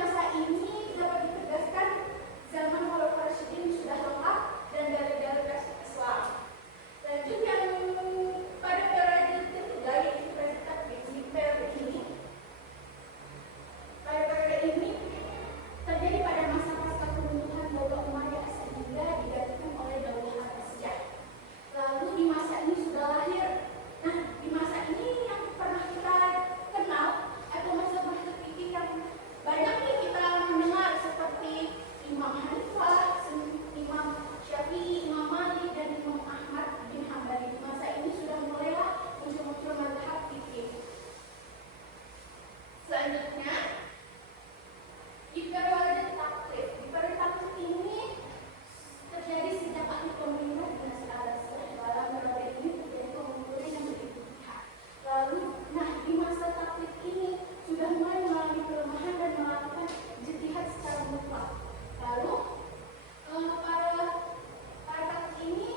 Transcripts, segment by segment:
masa ini dapat ditegaskan zaman Khalifah Rasyidin sudah lengkap dan dalil-dalil Islam. Lanjut yang pada periode ketiga yaitu periode takfir. Di periode ini terjadi pada masa pasca pembunuhan Daulah Umayyah As-Sa'idiyah digantikan oleh Daulah Abbasiyah. Lalu di masa ini sudah lahir. Nah, di masa ini yang pernah kita kenal atau mazhab-mazhab fikih yang banyak nih kita mendengar seperti Imam Hanifah, Imam Syafi'i, Imam Malik, dan Imam Ahmad bin Hambal. Di masa ini sudah mulailah muncul-muncul mazhab fikih. Selanjutnya di periode taklif. Di periode taklif ini terjadi sejak akhir pemerintah dinasti Abbasiyah. Dalam periode ini terjadi pembunuhan yang berlebihan. Lalu, nah di masa taklif ini sudah mulai mengalami pelemahan dan melakukan jihad secara mutlak. Lalu para taklif ini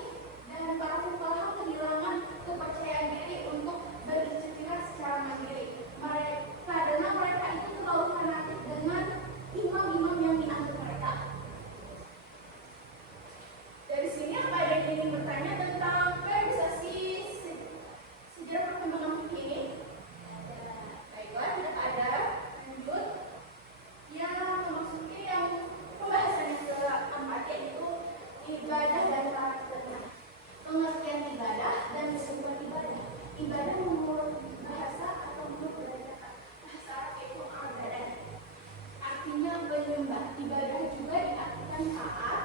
dan para fuqaha kehilangan kepercayaan diri untuk berijtihad secara mandiri. Karena mereka itu terlalu fanatik dengan imam-imam yang dianggap mereka. Dari sini apa ada yang ingin bertanya tentang periodisasi sejarah perkembangan fikih ini? Baiklah, tidak ada. Lanjut. Yang memasuki yang pembahasan yang keempat yaitu ibadah dan karakternya. Pengertian ibadah dan kesimpulan ibadah. Ibadah menurut bahasa atau menurut bahasa Arab yaitu ibadah. Artinya menyembah. Ibadah juga diartikan taat,